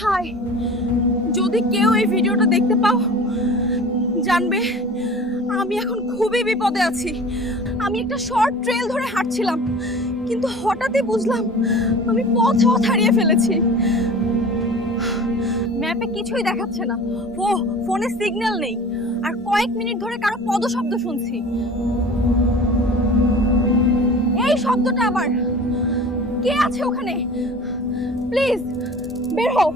High যদি কেউ এই ভিডিওটা দেখতে পাও, জানবে আমি এখন খুবই বিপদে আছি। আমি একটা শর্ট ট্রেল ধরে হাঁটছিলাম, কিন্তু হঠাৎই বুঝলাম আমি পথ পথ হারিয়ে ফেলেছি। ম্যাপে কিছুই দেখাচ্ছে না। ও ফোনে সিগন্যাল নেই। আর কয়েক মিনিট ধরে কারও পদশব্দ শুনছি। এই শব্দটা আবার কে আছে ওখানে? প্লিজ, বের হও।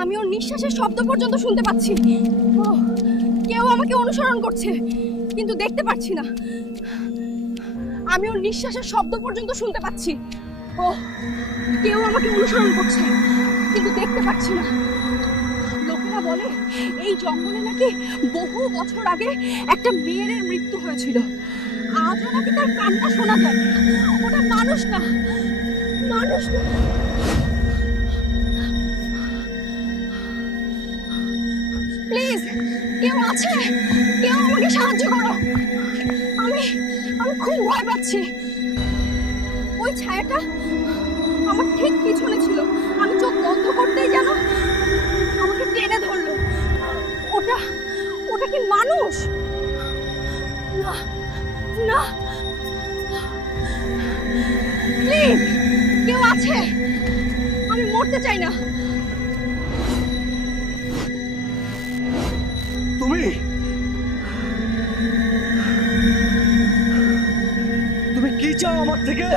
আমি ওর নিঃশ্বাসের শব্দ পর্যন্ত শুনতে পাচ্ছি। কেউ আমাকে অনুসরণ করছে, কিন্তু দেখতে পাচ্ছি না। আমি ওর নিঃশ্বাসের শব্দ পর্যন্ত শুনতে পাচ্ছি। ও কেউ আমাকে অনুসরণ করছে, কিন্তু দেখতে পাচ্ছি না। লোকেরা বলে, এই জঙ্গলে নাকি বহু বছর আগে একটা মেয়ের মৃত্যু হয়েছিল। আজও নাকি তার কান্না শোনা যায়। ওটা মানুষ না। মানুষ না। প্লিজ, কেউ আছে? কেউ আমাকে সাহায্য করো। আমি আমি খুব ভয় পাচ্ছি। ওই ছায়াটা আমার ঠিক পিছনে ছিল। আমি চোখ বন্ধ করতেই যেন আমাকে টেনে ধরলো। ওটা ওটা কি মানুষ? না না। প্লিজ কেউ আছে। আমি মরতে চাই না। তুমি? তুমি কি চাও আমার থেকে?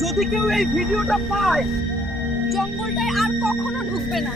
যদি কেউ এই ভিডিওটা পায় জঙ্গলটায় আর কখনো ঢুকবে না।